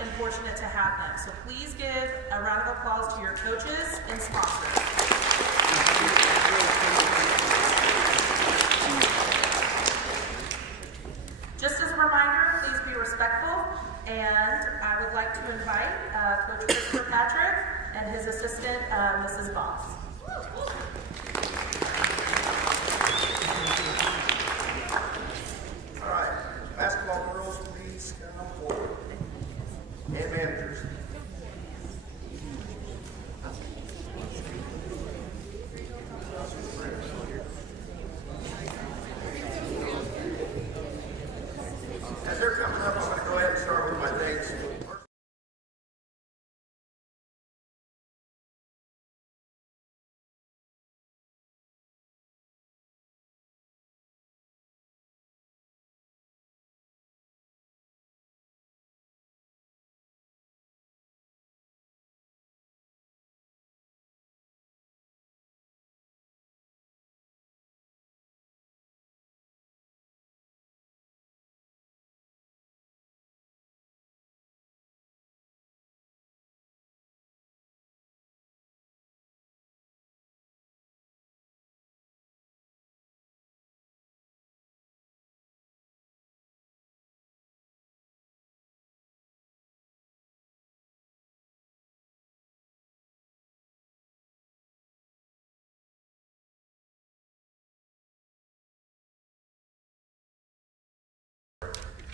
and fortunate to have them. So please give a round of applause to your coaches and sponsors. Just as a reminder, please be respectful, and I would like to invite Coach Christopher Patrick and his assistant, Mrs. Boss. All right, basketball girls, please come forward. And managers. As they're coming up, I'm going to go ahead and start with my things.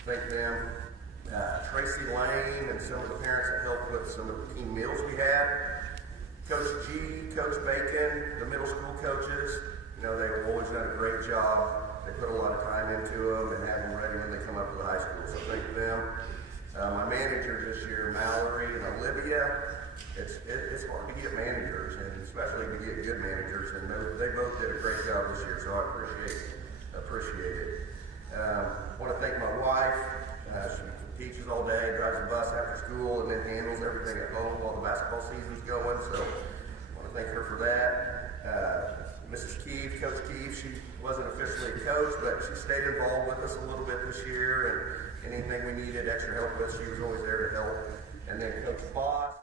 Thank them. Tracy Lane and some of the parents that helped with some of the team meals we had. Coach G, Coach Bacon, the middle school coaches, you know, they've always done a great job. They put a lot of time into them and have them ready when they come up to the high school, so thank them. My managers this year, Mallory and Olivia, it's hard to get managers, and especially to get good managers, and they both did a great job this year, so I appreciate it. I want to thank my wife. She teaches all day, drives the bus after school, and then handles everything at home while the basketball season's going. So I want to thank her for that. Mrs. Keefe, Coach Keefe, she wasn't officially a coach, but she stayed involved with us a little bit this year, and anything we needed extra help with, she was always there to help. And then Coach Boss.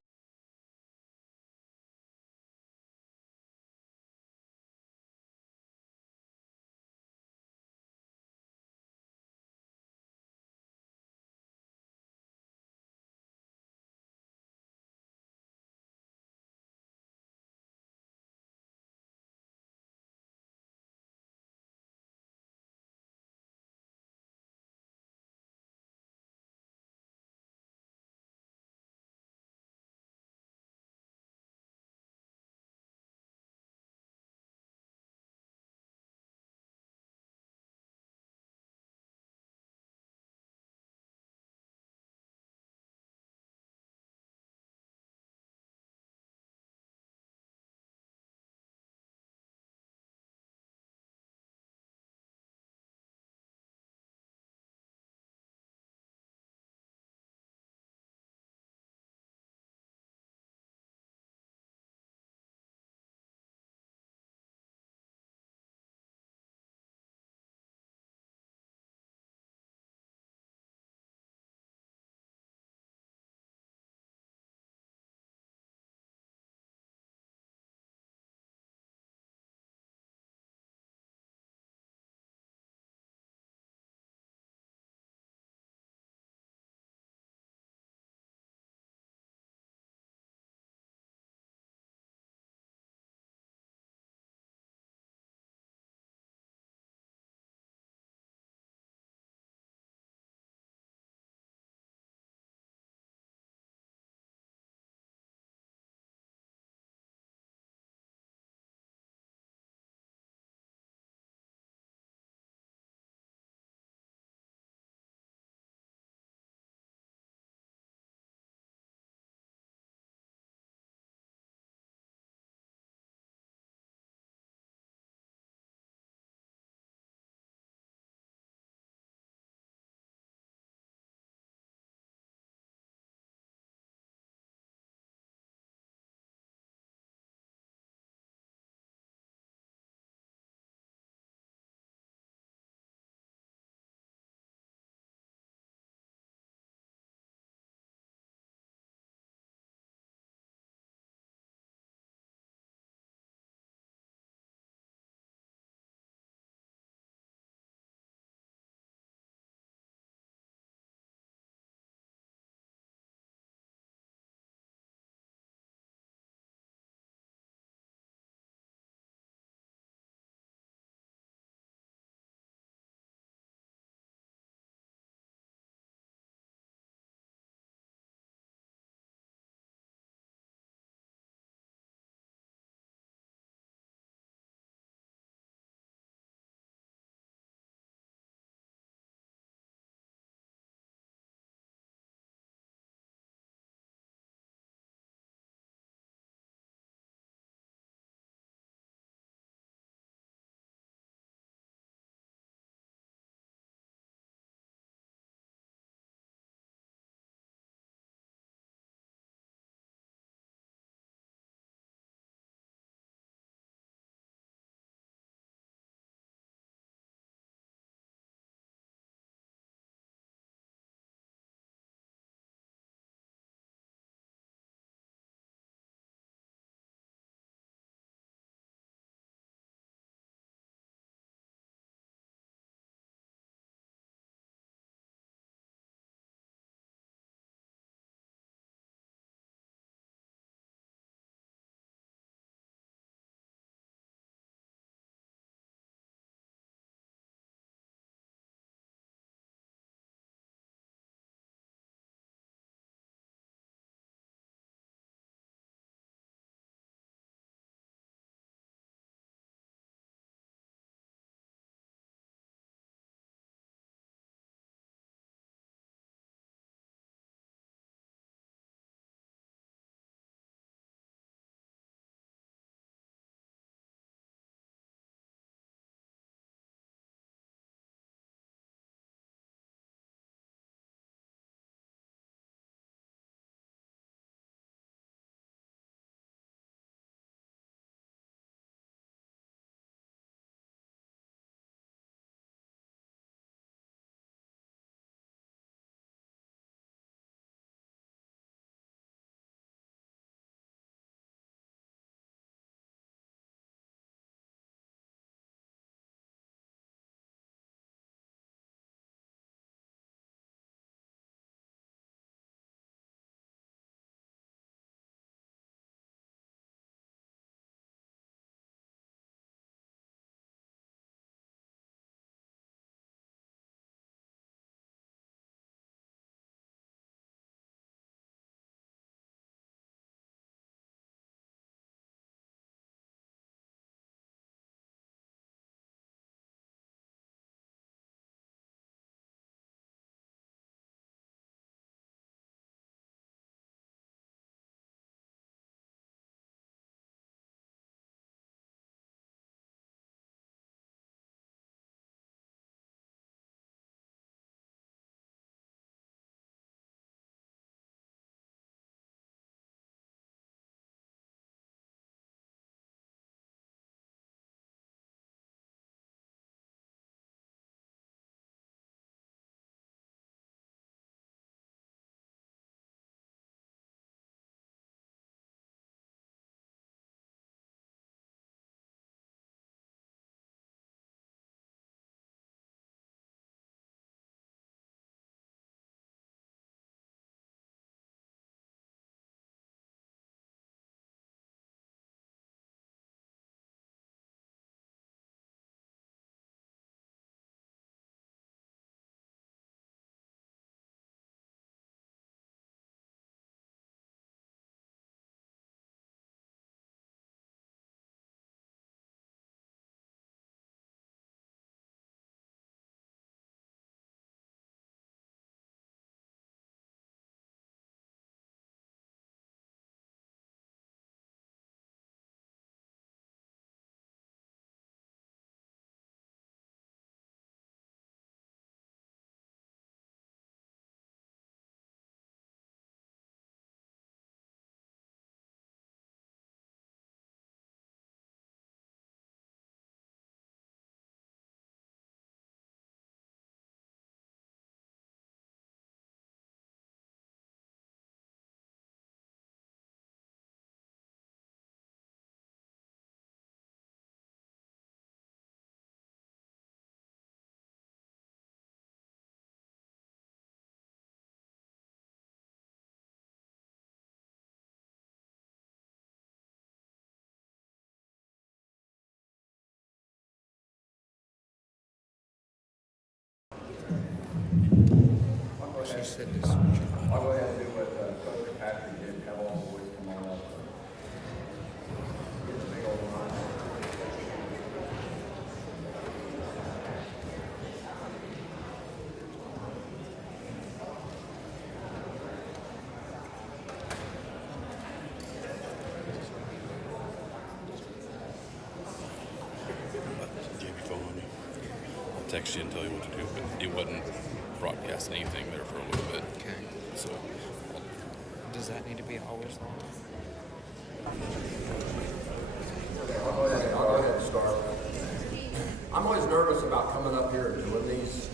She ahead. said this. I'll go ahead and do what Coach Patrick did, have all the boys come on up. Get the big old line. Do you have your phone on you? I'll text you and tell you what to do, but it wasn't broadcasting anything there for a little bit. Okay. So, Does that need to be always long? I'll go ahead and start. I'm always nervous about coming up here and doing these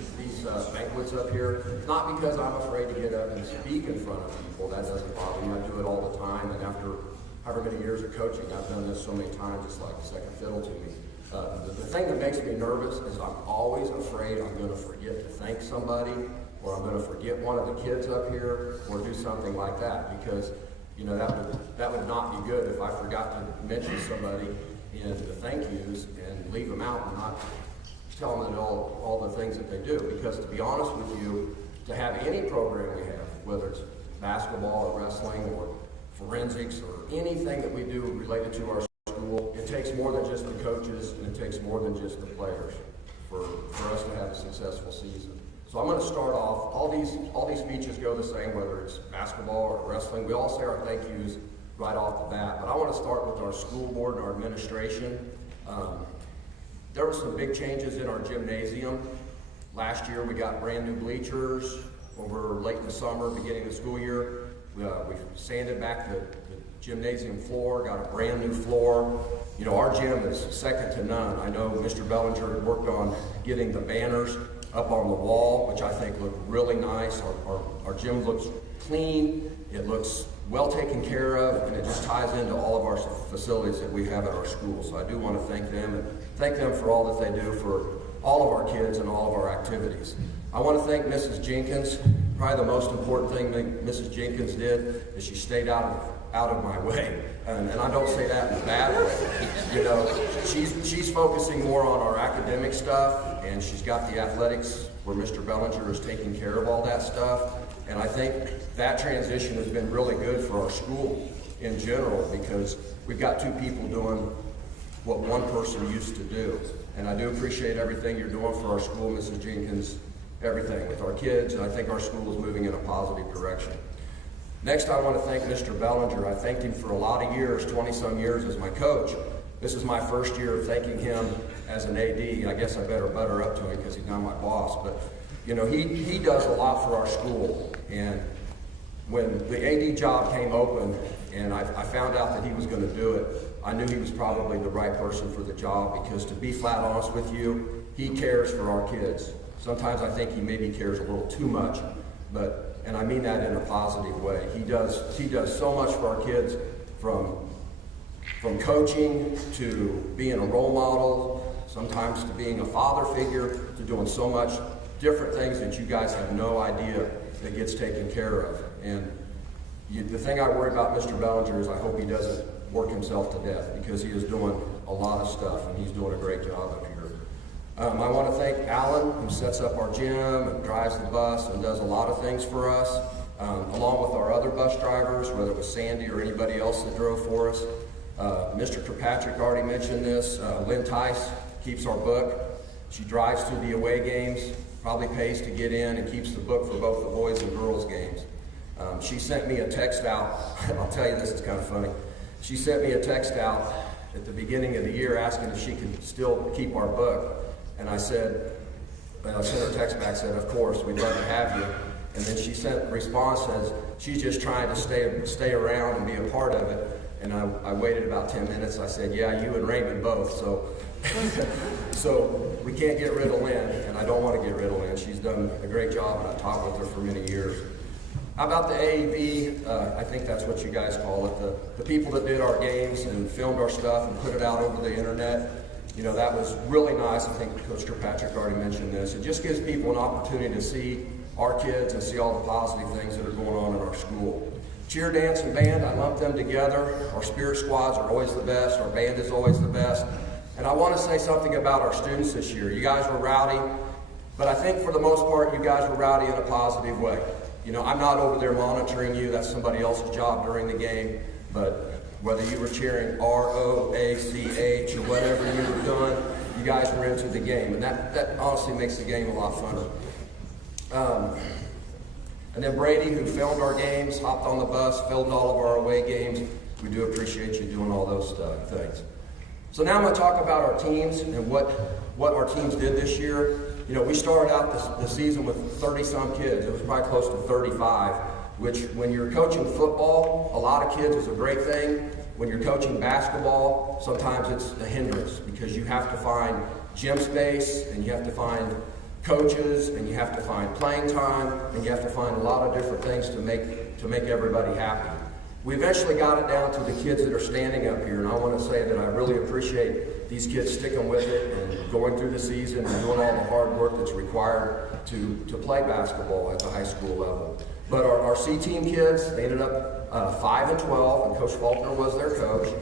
banquets up here. Not because I'm afraid to get up and speak in front of people. That doesn't bother me. I do it all the time. And after however many years of coaching, I've done this so many times, it's like a second fiddle to me. The thing that makes me nervous is I'm always afraid I'm going to forget to thank somebody, or I'm going to forget one of the kids up here, or do something like that, because you know that would not be good if I forgot to mention somebody in the thank yous and leave them out and not tell them all the things that they do. Because to be honest with you, to have any program we have, whether it's basketball or wrestling or forensics or anything that we do related to our school, it takes more than just the coaches and it takes more than just the players for us to have a successful season. So I'm going to start off, all these speeches go the same, whether it's basketball or wrestling. We all say our thank yous right off the bat, but I want to start with our school board and our administration. There were some big changes in our gymnasium. Last year we got brand new bleachers over late in the summer, beginning of the school year. We sanded back the gymnasium floor, got a brand new floor. You know, our gym is second to none. I know Mr. Bellinger worked on getting the banners up on the wall, which I think look really nice. Our gym looks clean, it looks well taken care of, and it just ties into all of our facilities that we have at our school. So I do want to thank them and thank them for all that they do for all of our kids and all of our activities. I want to thank Mrs. Jenkins. Probably the most important thing that Mrs. Jenkins did is she stayed out of my way. And I don't say that in a bad way. You know, she's focusing more on our academic stuff, and she's got the athletics where Mr. Bellinger is taking care of all that stuff. And I think that transition has been really good for our school in general, because we've got two people doing what one person used to do. And I do appreciate everything you're doing for our school, Mrs. Jenkins, everything with our kids, and I think our school is moving in a positive direction. Next, I want to thank Mr. Bellinger. I thanked him for a lot of years, 20-some years as my coach. This is my first year of thanking him as an AD. I guess I better butter up to him because he's not my boss. But, you know, he does a lot for our school. And when the AD job came open and I found out that he was going to do it, I knew he was probably the right person for the job, because to be flat honest with you, he cares for our kids. Sometimes I think he maybe cares a little too much, and I mean that in a positive way. He does so much for our kids, from coaching to being a role model, sometimes to being a father figure, to doing so much different things that you guys have no idea that gets taken care of. And the thing I worry about Mr. Bellinger is I hope he doesn't work himself to death, because he is doing a lot of stuff and he's doing a great job up here. I want to thank Alan, who sets up our gym and drives the bus and does a lot of things for us, along with our other bus drivers, whether it was Sandy or anybody else that drove for us. Mr. Kirkpatrick already mentioned this. Lynn Tice keeps our book. She drives to the away games, probably pays to get in, and keeps the book for both the boys and girls games. She sent me a text out. I'll tell you, this is kind of funny. She sent me a text out at the beginning of the year asking if she could still keep our book. And I sent her text back, said, of course, we'd love to have you. And then she sent a response, says she's just trying to stay around and be a part of it. And I waited about 10 minutes. I said, yeah, you and Raymond both. So we can't get rid of Lynn, and I don't want to get rid of Lynn. She's done a great job, and I've talked with her for many years. How about the AAV? I think that's what you guys call it. The people that did our games and filmed our stuff and put it out over the internet. You know, that was really nice. I think Coach Kirkpatrick already mentioned this. It just gives people an opportunity to see our kids and see all the positive things that are going on in our school. Cheer, dance, and band, I lump them together. Our spirit squads are always the best. Our band is always the best. And I want to say something about our students this year. You guys were rowdy, but I think for the most part, you guys were rowdy in a positive way. You know, I'm not over there monitoring you. That's somebody else's job during the game. But whether you were cheering ROACH or whatever you were doing, you guys were into the game. And that honestly makes the game a lot funner. And then Brady, who filmed our games, hopped on the bus, filmed all of our away games. We do appreciate you doing all those things. So now I'm going to talk about our teams and what our teams did this year. You know, we started out the season with 30-some kids. It was probably close to 35, which when you're coaching football, a lot of kids is a great thing. When you're coaching basketball, sometimes it's a hindrance because you have to find gym space and you have to find coaches and you have to find playing time and you have to find a lot of different things to make everybody happy. We eventually got it down to the kids that are standing up here, and I want to say that I really appreciate these kids sticking with it and going through the season and doing all the hard work that's required to play basketball at the high school level. But our C team kids, they ended up 5-12, and Coach Faulkner was their coach.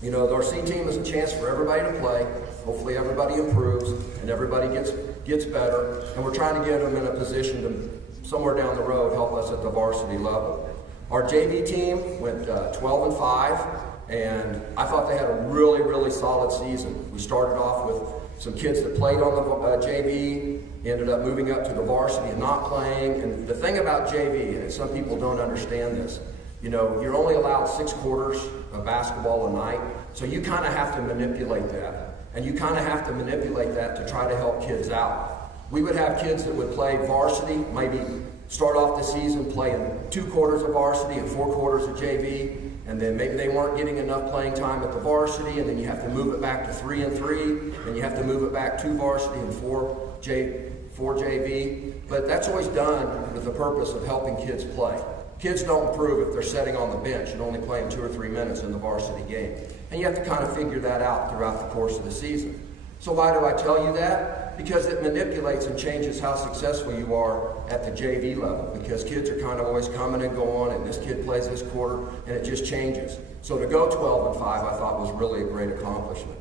You know, our C team is a chance for everybody to play. Hopefully everybody improves and everybody gets better, and we're trying to get them in a position to somewhere down the road help us at the varsity level. Our JV team went 12-5, and I thought they had a really, really solid season. We started off with some kids that played on the JV, ended up moving up to the varsity and not playing. And the thing about JV, and some people don't understand this, you know, you're only allowed 6 quarters of basketball a night, so you kind of have to manipulate that. And you kind of have to manipulate that to try to help kids out. We would have kids that would play varsity, maybe start off the season playing 2 quarters of varsity and 4 quarters of JV, and then maybe they weren't getting enough playing time at the varsity, and then you have to move it back to 3 and 3, and you have to move it back 2 varsity and 4 JV. But that's always done with the purpose of helping kids play. Kids don't improve if they're sitting on the bench and only playing 2 or 3 minutes in the varsity game. And you have to kind of figure that out throughout the course of the season. So why do I tell you that? Because it manipulates and changes how successful you are at the JV level, because kids are kind of always coming and going, and this kid plays this quarter, and it just changes. So to go 12-5, I thought was really a great accomplishment.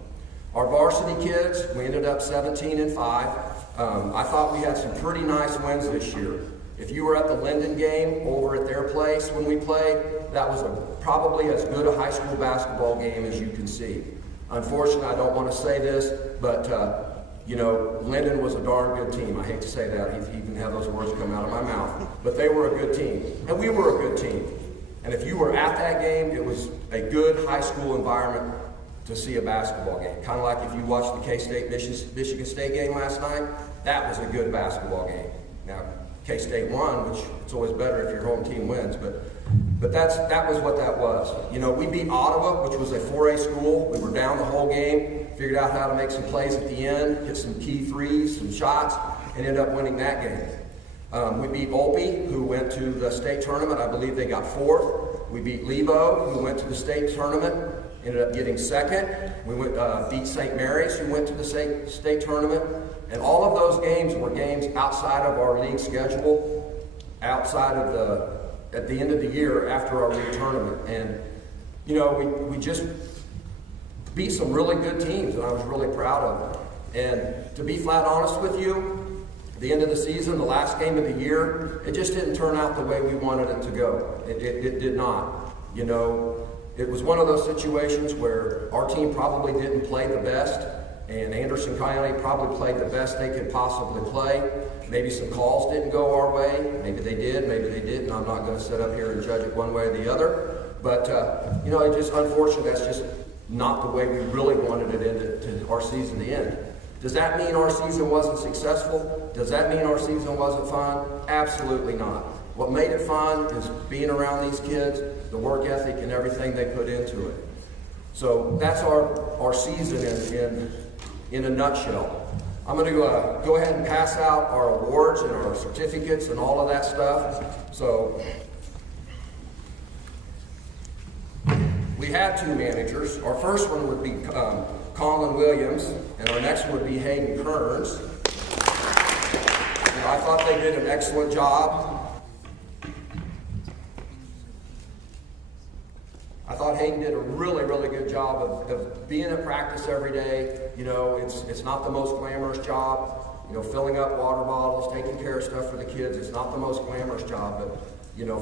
Our varsity kids, we ended up 17-5. I thought we had some pretty nice wins this year. If you were at the Linden game over at their place when we played, that was probably as good a high school basketball game as you can see. Unfortunately, I don't want to say this, but you know, Linden was a darn good team. I hate to say that, even have those words come out of my mouth. But they were a good team, and we were a good team. And if you were at that game, it was a good high school environment to see a basketball game. Kind of like if you watched the K-State Michigan State game last night, that was a good basketball game. Now, K-State won, which it's always better if your home team wins, but that was what that was. You know, we beat Ottawa, which was a 4A school. We were down the whole game, figured out how to make some plays at the end, hit some key threes, some shots, and ended up winning that game. We beat Olpe, who went to the state tournament. I believe they got 4th. We beat Lebo, who went to the state tournament, ended up getting 2nd. We beat St. Mary's, who went to the state tournament. And all of those games were games outside of our league schedule, outside of at the end of the year after our league tournament. And, you know, we just beat some really good teams, and I was really proud of them. And to be flat honest with you, at the end of the season, the last game of the year, it just didn't turn out the way we wanted it to go. It did not. You know, it was one of those situations where our team probably didn't play the best, and Anderson County probably played the best they could possibly play. Maybe some calls didn't go our way. Maybe they did, maybe they didn't. I'm not going to sit up here and judge it one way or the other. But, you know, it's just unfortunate that's just not the way we really wanted it into our season to end. Does that mean our season wasn't successful? Does that mean our season wasn't fun? Absolutely not. What made it fun is being around these kids, the work ethic and everything they put into it. So that's our season in a nutshell. I'm going to go ahead and pass out our awards and our certificates and all of that stuff. So we had 2 managers. Our first one would be Colin Williams, and our next one would be Hayden Kearns. I thought they did an excellent job. I thought Hayden did a really, really good job of being at practice every day. You know, it's not the most glamorous job. filling up water bottles, taking care of stuff for the kids. It's not the most glamorous job, but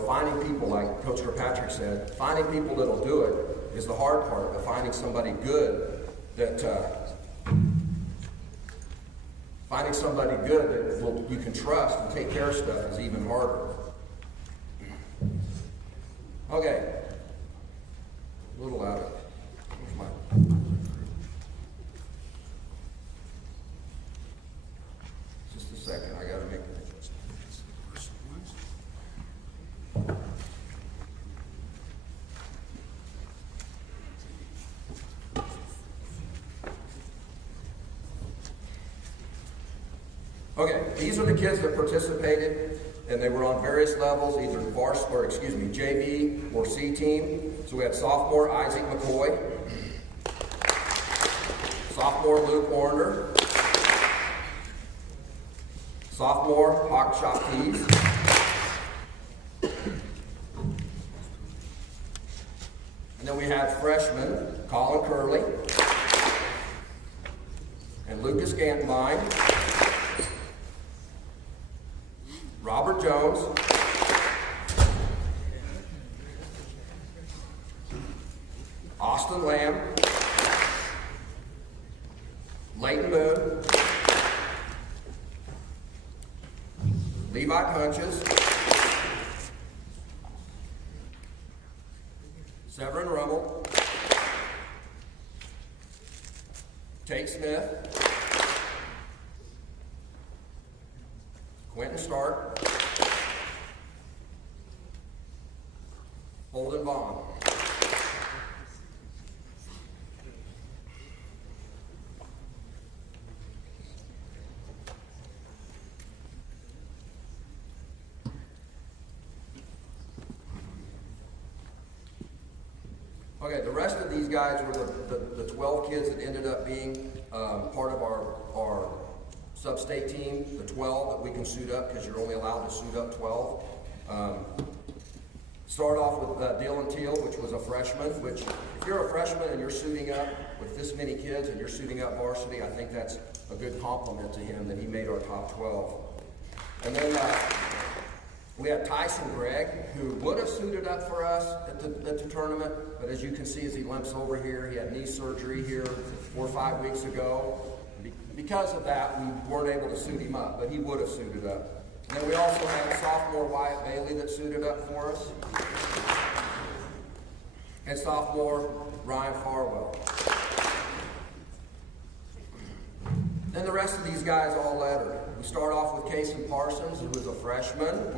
finding people, like Coach Kirkpatrick said, finding people that'll do it is the hard part. But finding somebody good that you can trust and take care of stuff is even harder. Okay, a little out of. Where's my? Just a second, I gotta make. Okay, these are the kids that participated, and they were on various levels, either JV or C team. So we had sophomore Isaac McCoy, sophomore Luke Warner, sophomore Hawk Shopkees, and then we had freshman Colin Curley and Lucas Gantenbein, Robert Jones, Austin Lamb, Leighton Moon, Levi Punches, Severin Rummel, Tate Smith, Quentin Stark, Holden Vaughn. Okay, the rest of these guys were the 12 kids that ended up being part of our sub-state team, the 12 that we can suit up, because you're only allowed to suit up 12. Start off with Dylan Teal, which was a freshman, which if you're a freshman and you're suiting up with this many kids and you're suiting up varsity, I think that's a good compliment to him that he made our top 12. And then we had Tyson Gregg, who would have suited up for us at the tournament, but as you can see as he limps over here, he had knee surgery here 4 or 5 weeks ago. Because of that, we weren't able to suit him up, but he would have suited up. And then we also had sophomore Wyatt Bailey that suited up for us, and sophomore Ryan Farwell. Then the rest of these guys all lettered. We start off with Kason Parsons, who was a freshman.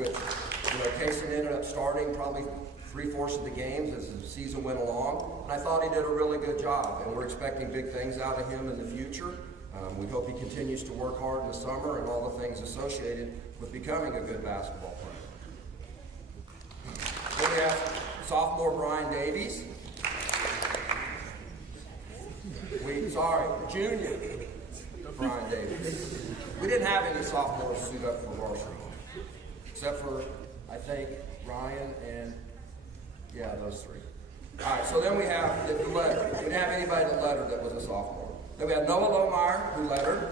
Kason ended up starting probably 3/4 of the games as the season went along, and I thought he did a really good job, and we're expecting big things out of him in the future. We hope he continues to work hard in the summer and all the things associated with becoming a good basketball player. Then we have sophomore Brian Davies. Junior Brian Davies. We didn't have any sophomores suit up for varsity, except for, I think, Ryan and, those three. All right, so then we have the letter. We didn't have anybody that lettered that was a sophomore. Then we had Noah Lohmeyer, who lettered.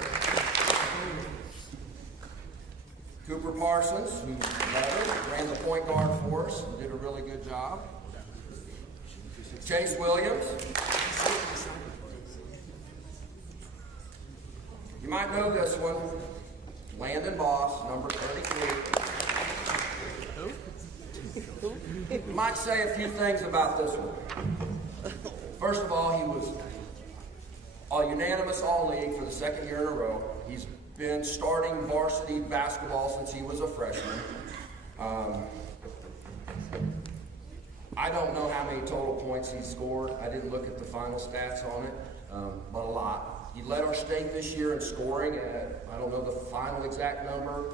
Cooper Parsons, who lettered, ran the point guard for us and did a really good job. Chase Williams. You might know this one. Landon Boss, number 33. You might say a few things about this one. First of all, he was unanimous All-League for the second year in a row. He's been starting varsity basketball since he was a freshman. I don't know how many total points he scored. I didn't look at the final stats on it, but a lot. He led our state this year in scoring at, I don't know the final exact number,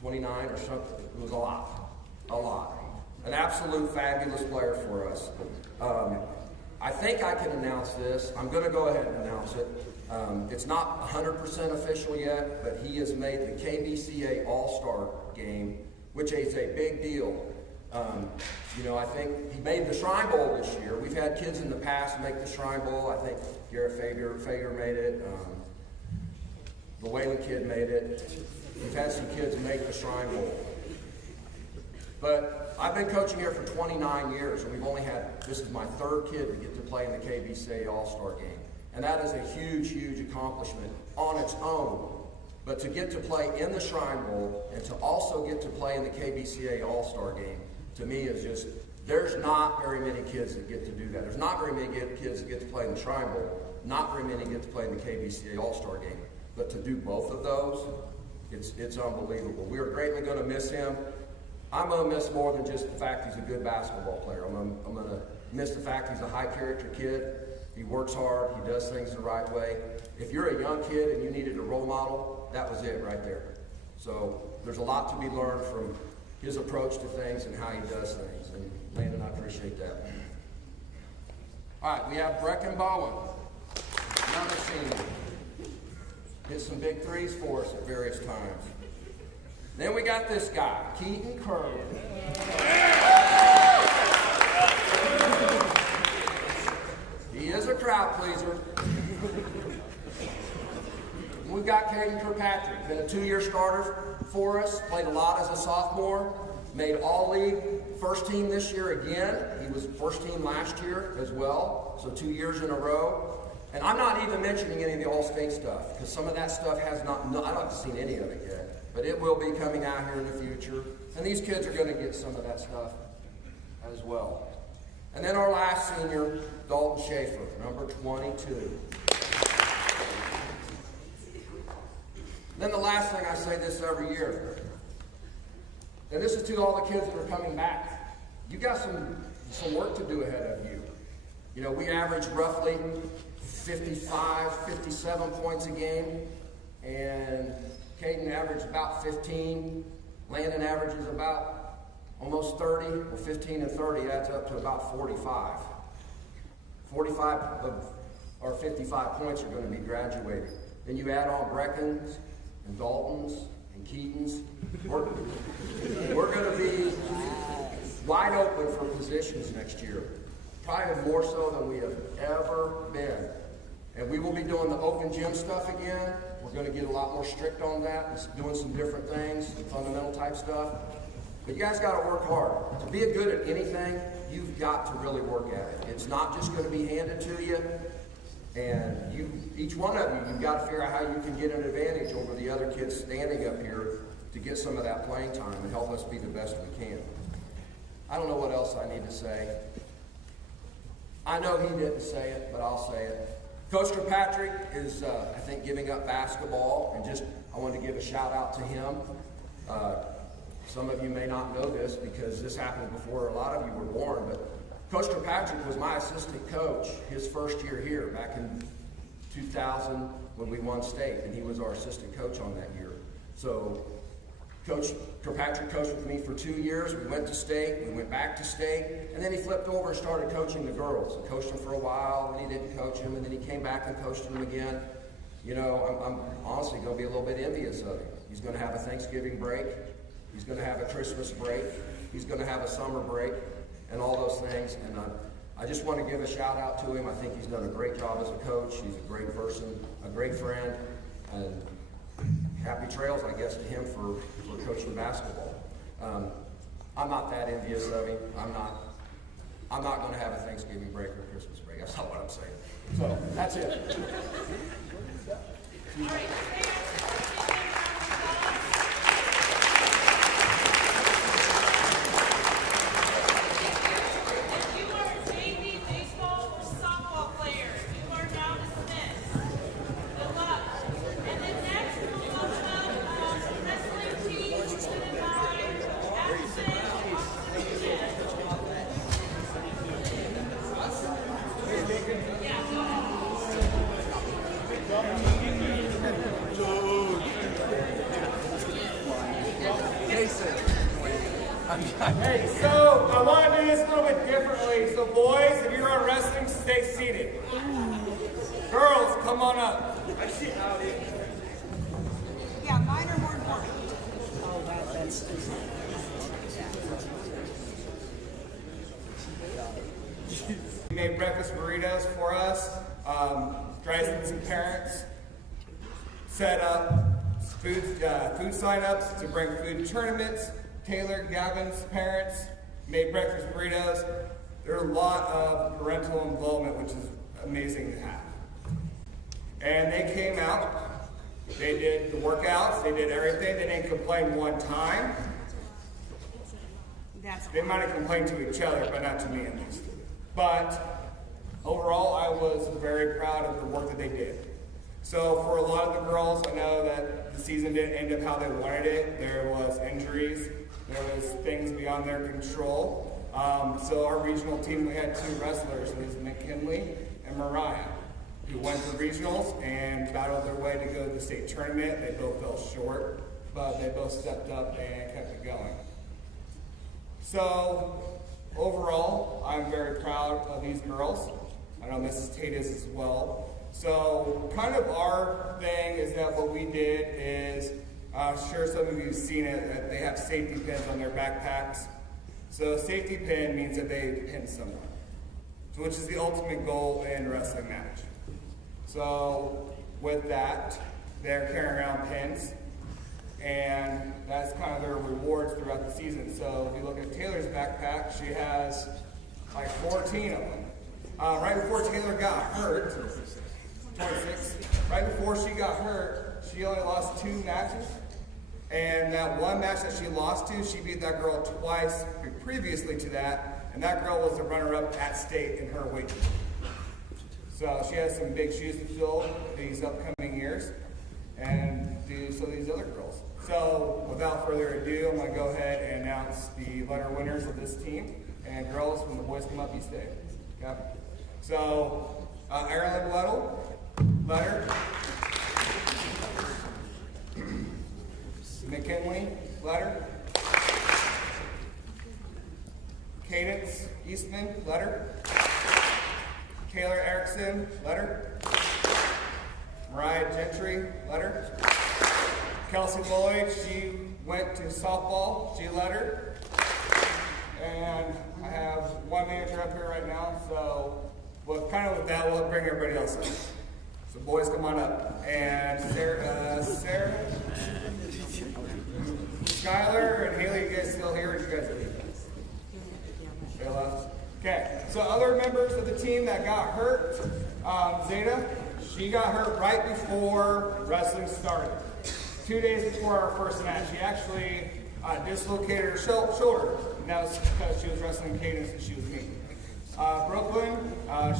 29 or something. It was a lot. An absolute fabulous player for us. I think I can announce this. I'm going to go ahead and announce it. It's not 100% official yet, but he has made the KBCA All-Star game, which is a big deal. I think he made the Shrine Bowl this year. We've had kids in the past make the Shrine Bowl. I think Garrett Fager made it. The Wayland kid made it. We've had some kids make the Shrine Bowl. But I've been coaching here for 29 years, and we've only had, this is my third kid to get to play in the KBCA All-Star game. And that is a huge, huge accomplishment on its own. But to get to play in the Shrine Bowl and to also get to play in the KBCA All-Star game, to me is just, there's not very many kids that get to do that. There's not very many kids that get to play in the Shrine Bowl. Not very many get to play in the KBCA All-Star game. But to do both of those, it's unbelievable. We are greatly going to miss him. I'm going to miss more than just the fact he's a good basketball player. I'm going to miss the fact he's a high-character kid. He works hard. He does things the right way. If you're a young kid and you needed a role model, that was it right there. So there's a lot to be learned from his approach to things and how he does things. And Landon, I appreciate that. All right, we have Brecken Bowen, another senior. Hit some big threes for us at various times. Then we got this guy, Keaton Curry. He is a crowd pleaser. We've got Caden Kirkpatrick, been a 2-year starter for us, played a lot as a sophomore, made all-league, first team this year again. He was first team last year as well, so 2 years in a row. And I'm not even mentioning any of the All-State stuff, because some of that stuff has not, I haven't seen any of it yet, but it will be coming out here in the future. And these kids are going to get some of that stuff as well. And then our last senior, Dalton Schaefer, number 22. Then the last thing, I say this every year, and this is to all the kids that are coming back. You got some work to do ahead of you. You know, we average roughly 55, 57 points a game, and Caden averaged about 15. Landon averages about almost 30. Well, 15 and 30 adds up to about 45. 45 of our 55 points are going to be graduating. Then you add on Brecken's and Dalton's and Keaton's. We're going to be wide open for positions next year. Probably more so than we have ever been. And we will be doing the open gym stuff again. We're going to get a lot more strict on that, and doing some different things, some fundamental type stuff. But you guys got to work hard. To be good at anything, you've got to really work at it. It's not just going to be handed to you. And each one of you, you've got to figure out how you can get an advantage over the other kids standing up here to get some of that playing time and help us be the best we can. I don't know what else I need to say. I know he didn't say it, but I'll say it. Coach Kirkpatrick is, I think, giving up basketball, and I wanted to give a shout out to him. Some of you may not know this because this happened before a lot of you were born, but Coach Kirkpatrick was my assistant coach his first year here back in 2000 when we won state, and he was our assistant coach on that year. So Coach Kirkpatrick coached with me for 2 years. We went to state, we went back to state, and then he flipped over and started coaching the girls. I coached them for a while, and he didn't coach them, and then he came back and coached them again. You know, I'm honestly going to be a little bit envious of him. He's going to have a Thanksgiving break. He's going to have a Christmas break. He's going to have a summer break, and all those things. And I just want to give a shout out to him. I think he's done a great job as a coach. He's a great person, a great friend, and happy trails, I guess, to him for coaching basketball. I'm not that envious of him. I'm not going to have a Thanksgiving break or a Christmas break. That's not what I'm saying. So that's it. All right. Hey, so I want to do this a little bit differently. So boys, if you're on wrestling, stay seated. Girls, come on up. Yeah, mine are more important. Oh, that's You made breakfast burritos for us. Dresden's parents set up food sign-ups to bring food to tournaments. Taylor, Gavin's parents made breakfast burritos. There's a lot of parental involvement, which is amazing to have. And they came out, they did the workouts, they did everything. They didn't complain one time. They might have complained to each other, but not to me at least. But overall, I was very proud of the work that they did. So for a lot of the girls, I know that the season didn't end up how they wanted it. There was injuries, there was things beyond their control. So our regional team, we had 2 wrestlers. It was McKinley and Mariah, who went to regionals and battled their way to go to the state tournament. They both fell short, but they both stepped up and kept it going. So overall, I'm very proud of these girls. I know Mrs. Tate is as well. So kind of our thing is that what we did is, I'm sure some of you have seen it, that they have safety pins on their backpacks. So a safety pin means that they pin someone, so which is the ultimate goal in a wrestling match. So with that, they're carrying around pins, and that's kind of their rewards throughout the season. So if you look at Taylor's backpack, she has like 14 of them. Right before Taylor got hurt, 26, right before she got hurt, she only lost 2 matches. And that one match that she lost to, she beat that girl twice previously to that, and that girl was the runner-up at state in her weight division. So she has some big shoes to fill these upcoming years, and so these other girls. So without further ado, I'm going to go ahead and announce the letter winners of this team. And girls, when the boys come up, you stay. Okay? So Ireland letter. McKinley, letter. Cadence Eastman, letter. Taylor Erickson, letter. Mariah Gentry, letter. Kelsey Lloyd, she went to softball, she lettered. And I have one manager up here right now, so with that, we'll bring everybody else up. So boys, come on up. And Sarah, Skylar, and Haley, you guys still here? Or you guys leave? They left. Okay, so other members of the team that got hurt, Zeta, she got hurt right before wrestling started. 2 days before our first match. She actually dislocated her shoulder, and that was because she was wrestling Cadence and she was me. Brooklyn,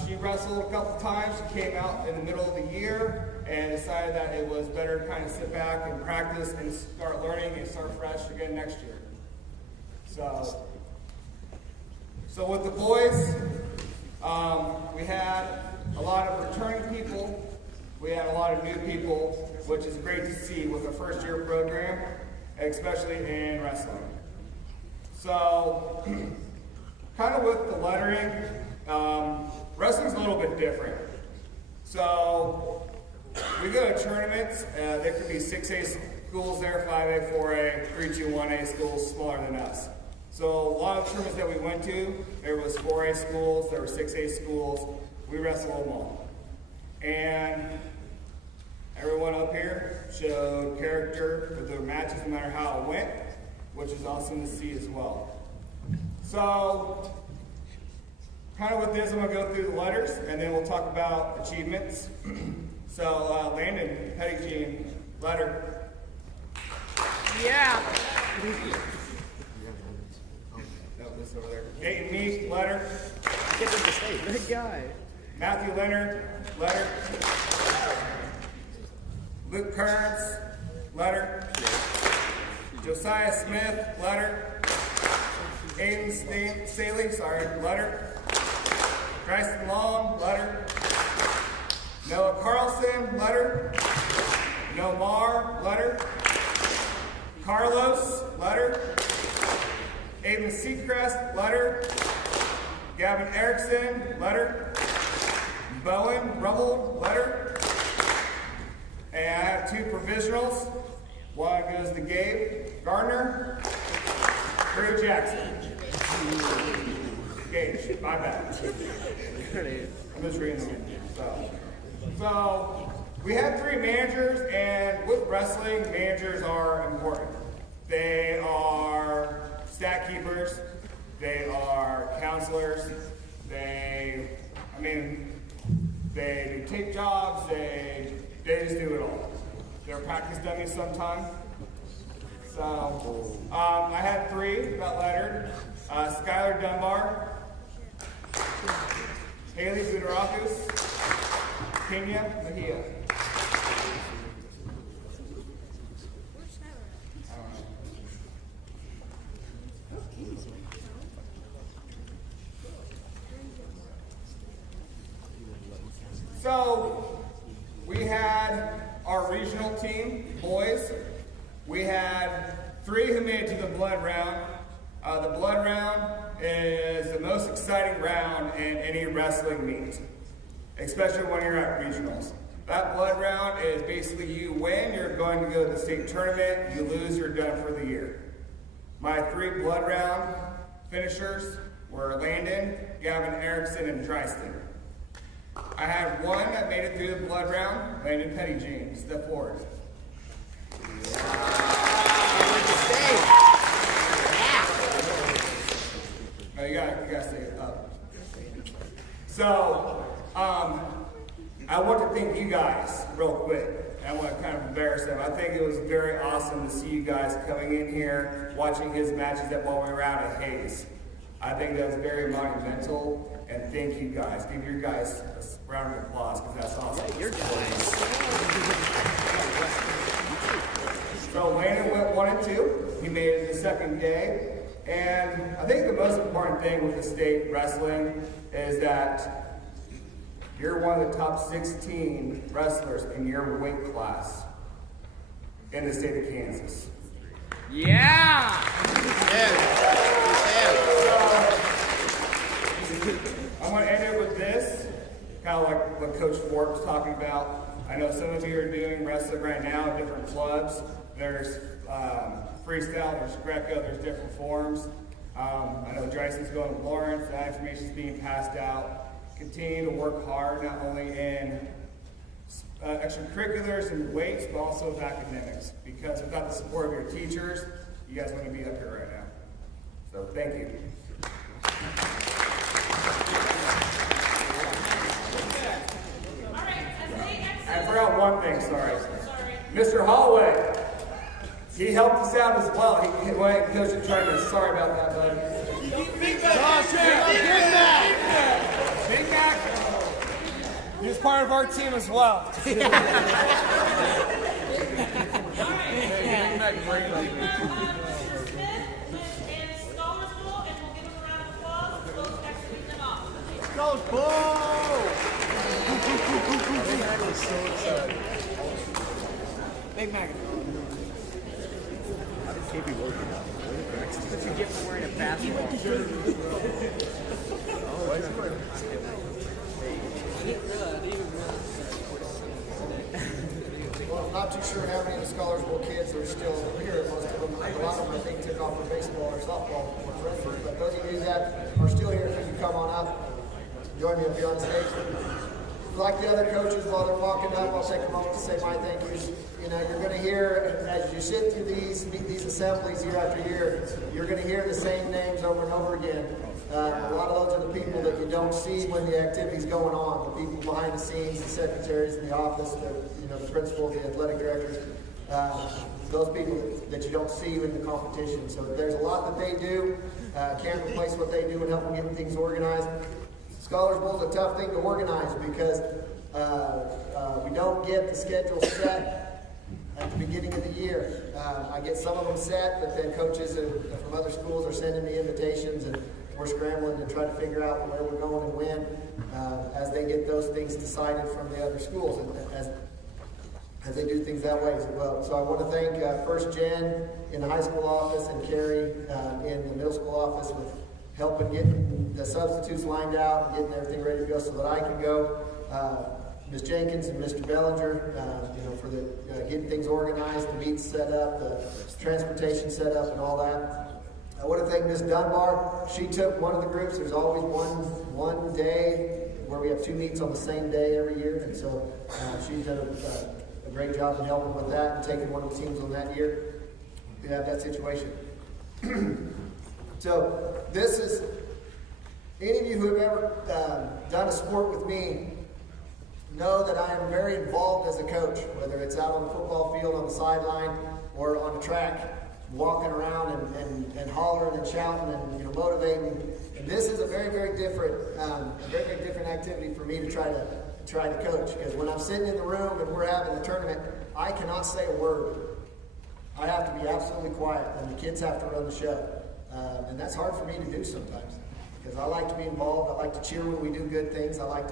she wrestled a couple times. She came out in the middle of the year and decided that it was better to kind of sit back and practice and start learning and start fresh again next year. So with the boys, we had a lot of returning people. We had a lot of new people, which is great to see with a first-year program, especially in wrestling. So, kind of with the lettering, wrestling's a little bit different. So, we go to tournaments. There could be 6A schools there, 5A, 4A, 3-2, 1A schools smaller than us. So, a lot of tournaments that we went to, there was 4A schools, there were 6A schools. We wrestled them all. And everyone up here showed character for their matches no matter how it went, which is awesome to see as well. So, kind of with this, I'm going to go through the letters, and then we'll talk about achievements. So, Landon Pettigene, letter. Yeah. No, this over there. Dayton Meek, letter. Get them to stay. Good guy. Matthew Leonard, letter. Luke Kearns, letter. Josiah Smith, letter. Aiden Staley, letter. Bryson Long, letter. Noah Carlson, letter. Noah Marr, letter. Carlos, letter. Aiden Seacrest, letter. Gavin Erickson, letter. Bowen Rubble, letter. And I have 2 provisionals. One goes to Gabe Gardner. Drew Jackson. Gage, my bad. I'm just reading them. So We have 3 managers, and with wrestling, managers are important. They are stat keepers, they are counselors, they do tape jobs, they just do it all. They're practice dummies sometimes. So, I had 3 that lettered. Skylar Dunbar, Haley Budarakus, Kenya Mejia. So, we had our regional team, boys. We had 3 who made it to the blood round. The blood round is the most exciting round in any wrestling meet, especially when you're at regionals. That blood round is basically you win, you're going to go to the state tournament, you lose, you're done for the year. My 3 blood round finishers were Landon, Gavin Erickson, and Dryston. I had 1 that made it through the blood round, Landon Pettyjean. Step forward. No, you gotta stay up. So, I want to thank you guys real quick. I want to kind of embarrass them. I think it was very awesome to see you guys coming in here, watching his matches while we were out at Hayes. I think that was very monumental, and thank you guys. Give your guys a round of applause, because that's awesome. Yeah, you're So Landon went 1 and 2. He made it the second day. And I think the most important thing with the state wrestling is that you're one of the top 16 wrestlers in your weight class in the state of Kansas. Yeah! I'm going to end it with this, kind of like what Coach Ford was talking about. I know some of you are doing wrestling right now in different clubs. There's freestyle, there's Greco, there's different forms. I know Dryson's going with Lawrence, that information's being passed out. Continue to work hard, not only in extracurriculars and weights, but also with academics. Because without the support of your teachers, you guys wouldn't be up here right now. So thank you. I forgot one thing, sorry. Mr. Holloway. He helped us out as well. He went and coached and tried to. Sorry about that, buddy. Big Mac! Big Mac. He was part of our team as well. Go, Bull! Big Mac was so excited. Big Mac. How did KB work it out? What you get for wearing a basketball shirt? Well, I'm not too sure how many of the Scholars Bowl kids are still here. Most of them, a lot of them, I think, took off for baseball or softball or whatever. But those of you that are still here, if you come on up, join me up here on the stage. Like the other coaches, while they're walking up, I'll take a moment to say my thank yous. You know, you're going to hear, as you sit through these assemblies year after year, you're going to hear the same names over and over again. A lot of those are the people that you don't see when the activity's going on, the people behind the scenes, the secretaries in the office, the principals, the athletic directors, those people that you don't see in the competition. So there's a lot that they do. Can't replace what they do in helping getting things organized. Scholars Bowl is a tough thing to organize because we don't get the schedule set at the beginning of the year. I get some of them set, but then coaches from other schools are sending me invitations, and we're scrambling to try to figure out where we're going and when as they get those things decided from the other schools, and as they do things that way as well. So I want to thank First Jen in the high school office and Carrie in the middle school office with helping getting the substitutes lined out, getting everything ready to go so that I can go. Ms. Jenkins and Mr. Bellinger, for the getting things organized, the meets set up, the transportation set up, and all that. I want to thank Ms. Dunbar. She took one of the groups. There's always one day, where we have 2 meets on the same day every year, and so she's done a great job in helping with that and taking one of the teams on that year. We have that situation. So this is, any of you who have ever done a sport with me know that I am very involved as a coach, whether it's out on the football field, on the sideline, or on the track, walking around and hollering and shouting and motivating. And this is a very, very different, very different activity for me to try to coach. Because when I'm sitting in the room and we're having the tournament, I cannot say a word. I have to be absolutely quiet, and the kids have to run the show. And that's hard for me to do sometimes, because I like to be involved. I like to cheer when we do good things. I like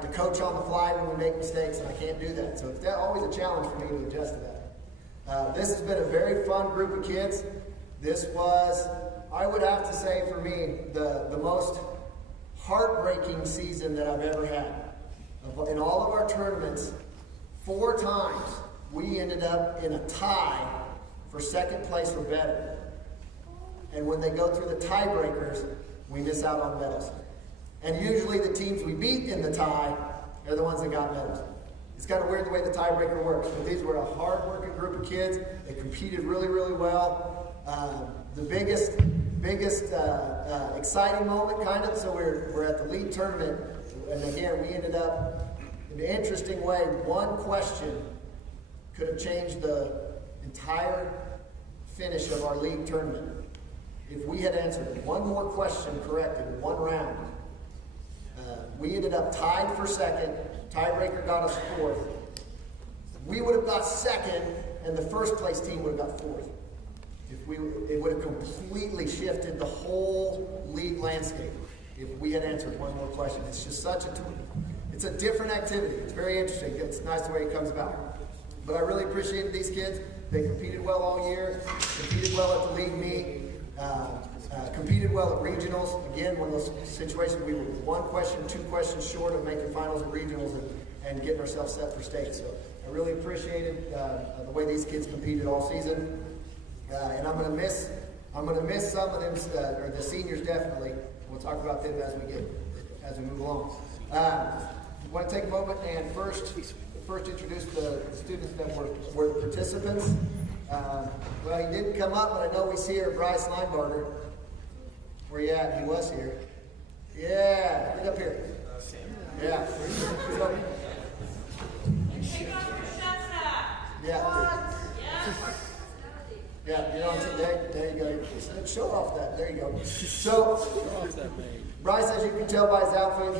to coach on the fly when we make mistakes, and I can't do that. So it's always a challenge for me to adjust to that. This has been a very fun group of kids. This was, I would have to say for me, the most heartbreaking season that I've ever had. In all of our tournaments, 4 times we ended up in a tie for second place or better. And when they go through the tiebreakers, we miss out on medals. And usually the teams we beat in the tie are the ones that got medals. It's kind of weird the way the tiebreaker works, but these were a hard-working group of kids. They competed really, really well. The biggest exciting moment, kind of, so we're at the league tournament, and again, we ended up, in an interesting way, one question could have changed the entire finish of our league tournament. If we had answered one more question correct in one round, we ended up tied for second. Tiebreaker got us 4th. We would have got second, and the first place team would have got 4th. It would have completely shifted the whole league landscape if we had answered one more question. It's just it's a different activity. It's very interesting. It's nice the way it comes about. But I really appreciated these kids. They competed well all year, competed well at the league meet, competed well at regionals. Again, one of those situations we were 1 question, 2 questions short of making finals at regionals and getting ourselves set for state. So I really appreciated the way these kids competed all season. And I'm going to miss some of them, or the seniors definitely. We'll talk about them as we move along. I want to take a moment and first introduce the students that were the participants. Well, he didn't come up, but I know we see here Bryce Linebarger. Where you at? He was here. Yeah, get up here. Yeah. Yeah, you're on today. There you go. Show off that. There you go. So, Bryce, as you can tell by his outfit,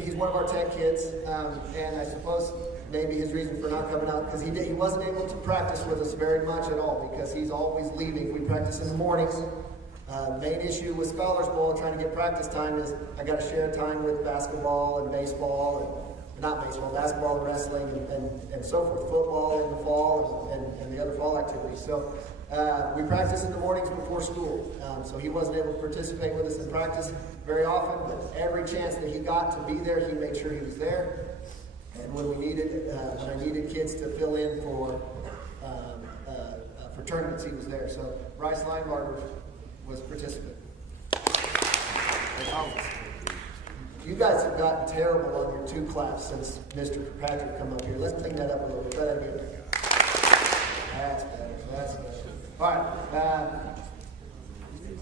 he's one of our tech kids, and I suppose maybe his reason for not coming out because he wasn't able to practice with us very much at all because he's always leaving. We practice in the mornings. Main issue with Scholars Bowl and trying to get practice time is I got to share time with basketball and baseball and basketball and wrestling and so forth, football in the fall and the other fall activities. So we practice in the mornings before school. So he wasn't able to participate with us in practice very often, but every chance that he got to be there, he made sure he was there. And when I needed kids to fill in for tournaments, he was there. So Bryce Linebarger was a participant. You guys have gotten terrible on your 2 claps since Mr. Patrick come up here. Let's clean that up a little bit. Try that again. That's better. That's better. All right.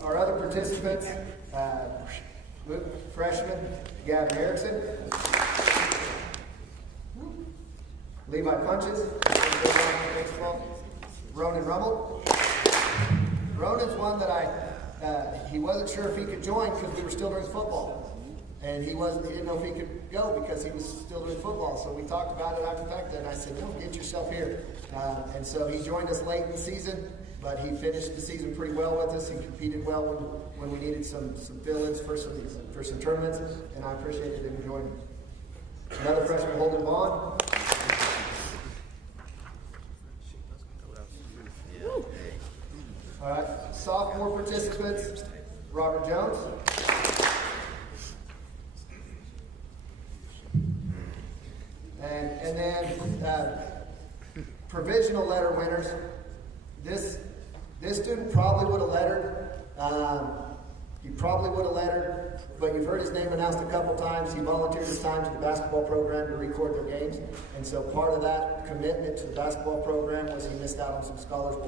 Our other participants, freshman Gavin Erickson, Levi Punches, Ronan Rummel. Ronan's one that he wasn't sure if he could join because we were still doing football. And he didn't know if he could go because he was still doing football. So we talked about it after the fact, and I said, no, get yourself here. And so he joined us late in the season, but he finished the season pretty well with us. He competed well when we needed some fill-ins for some tournaments, and I appreciated him joining. Another freshman, Holden Bond. All right, sophomore participants, Robert Jones. And then provisional letter winners. This student probably would have lettered. He probably would have lettered, but you've heard his name announced a couple times. He volunteered his time to the basketball program to record their games, and so part of that commitment to the basketball program was he missed out on some scholarship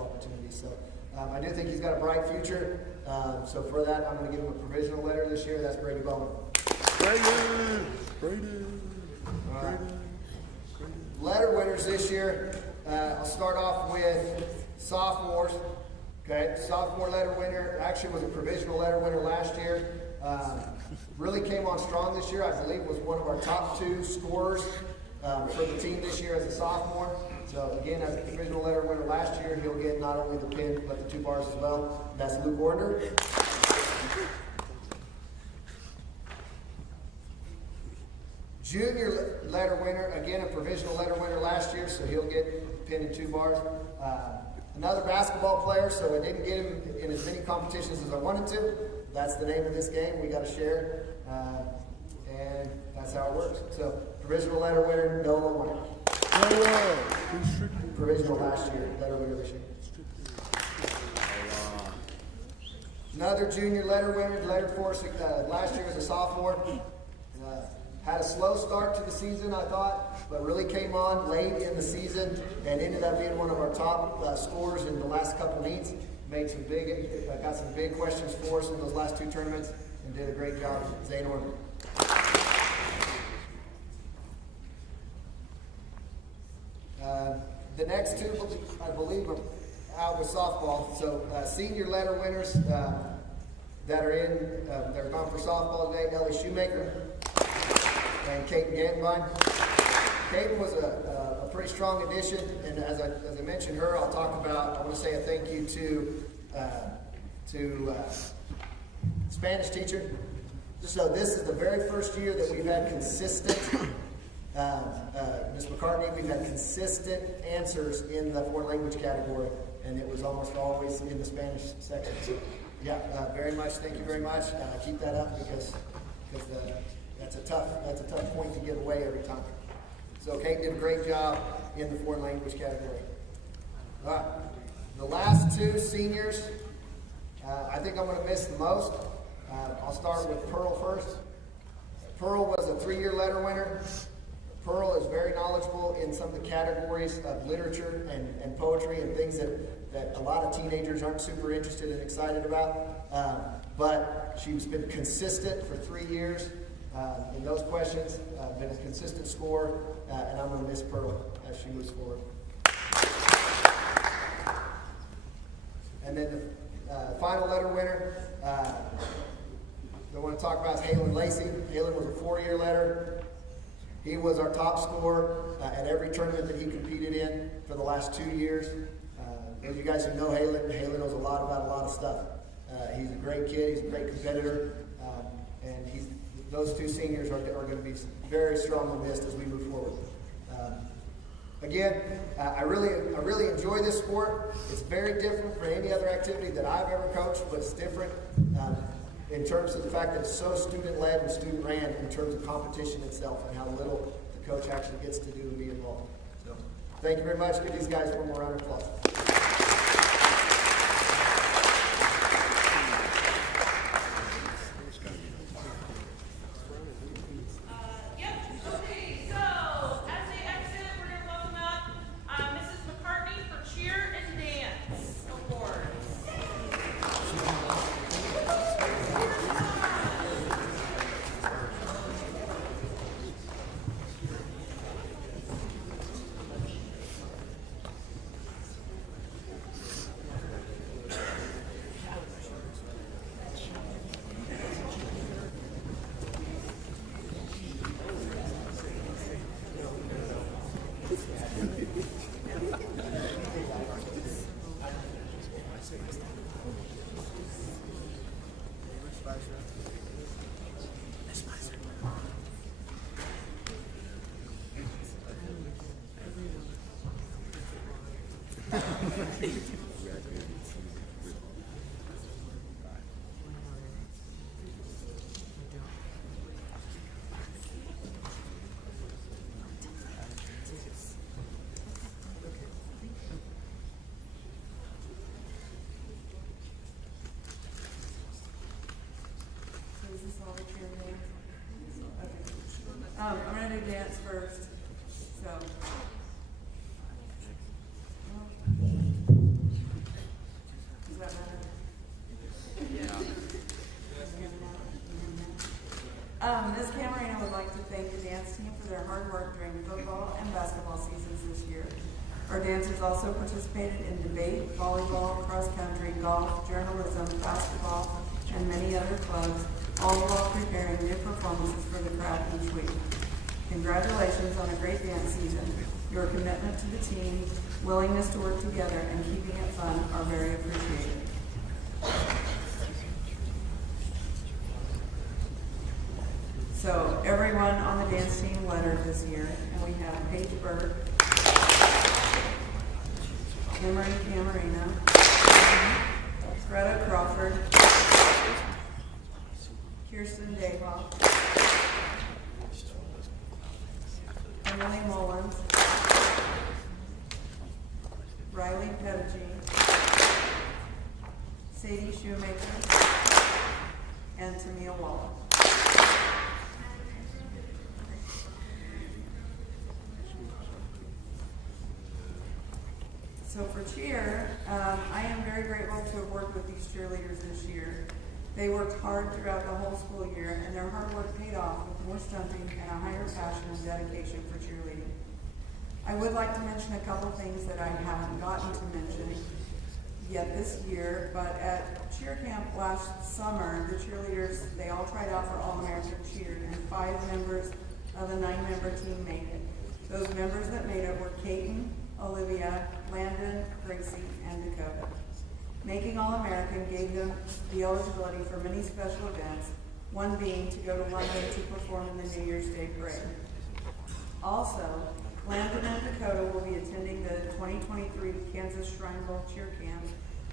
opportunities. So I do think he's got a bright future. So for that, I'm going to give him a provisional letter this year. That's Brady Bowman. Letter winners this year. I'll start off with sophomores. Okay, sophomore letter winner actually was a provisional letter winner last year. Really came on strong this year. I believe was one of our top 2 scorers for the team this year as a sophomore. So again, as a provisional letter winner last year, he'll get not only the pin but the 2 bars as well. That's Luke Warner. Junior letter winner, again a provisional letter winner last year, so he'll get pin and 2 bars. Another basketball player, so I didn't get him in as many competitions as I wanted to. That's the name of this game. We got to share, and that's how it works. So provisional letter winner, Noah Warner. Provisional last year, letter winner this year. Another junior letter winner, lettered for us last year as a sophomore. Had a slow start to the season, I thought, but really came on late in the season and ended up being one of our top scorers in the last couple meets. Made some got some big questions for us in those last 2 tournaments and did a great job. Zane Orman. The next 2, I believe, are out with softball. So senior letter winners that are gone for softball today: Ellie Shoemaker and Caden Gantenbein. Caden was a pretty strong addition, and as I mentioned her, I'll talk about. I want to say a thank you to Spanish teacher. So this is the very first year that we've had consistent. Ms. McCartney, we've had consistent answers in the foreign language category, and it was almost always in the Spanish section. So, yeah, very much. Thank you very much. Keep that up because that's a tough point to give away every time. So Kate did a great job in the foreign language category. All right, the last 2 seniors, I think I'm going to miss the most. I'll start with Pearl first. Pearl was a 3-year letter winner. Pearl is very knowledgeable in some of the categories of literature and poetry and things that a lot of teenagers aren't super interested and excited about. But she's been consistent for 3 years in those questions, been a consistent scorer, and I'm going to miss Pearl as she moves forward. And then the final letter winner I want to talk about is Halen Lacey. Halen was a 4-year letter. He was our top scorer at every tournament that he competed in for the last 2 years. Those of you guys who know Halen knows a lot about a lot of stuff. He's a great kid. He's a great competitor. And those 2 seniors are going to be very strongly missed as we move forward. Again, I really enjoy this sport. It's very different from any other activity that I've ever coached, but it's different in terms of the fact that it's so student-led and student-ran in terms of competition itself and how little the coach actually gets to do and be involved. So, thank you very much. Give these guys one more round of applause. do dance first, so. Does that matter? Ms. Camarena would like to thank the dance team for their hard work during football and basketball seasons this year. Our dancers also participated in debate, volleyball, cross country, golf, journalism, basketball, and many other clubs, all while preparing new performances for the crowd each week. Congratulations on a great dance season. Your commitment to the team, willingness to work together, and keeping it fun are very appreciated. So everyone on the dance team lettered this year, and we have Paige Burke, Emery Camarena, Greta Crawford, Kirsten Davoff, Emily Mullins, Riley Pettigene, Sadie Shoemaker, and Tamia Waller. So for cheer, I am very grateful to have worked with these cheerleaders this year. They worked hard throughout the whole school year, and their hard work paid off with more stunting and a higher passion and dedication for cheerleading. I would like to mention a couple things that I haven't gotten to mention yet this year, but at cheer camp last summer, the cheerleaders, they all tried out for All-American Cheer, and 5 members of the 9-member team made it. Those members that made it were Caton, Olivia, Landon, Gracie, and Dakota. Making All-American gave them the eligibility for many special events, one being to go to London to perform in the New Year's Day parade. Also, Landon and Dakota will be attending the 2023 Kansas Shrine Bowl Cheer Camp,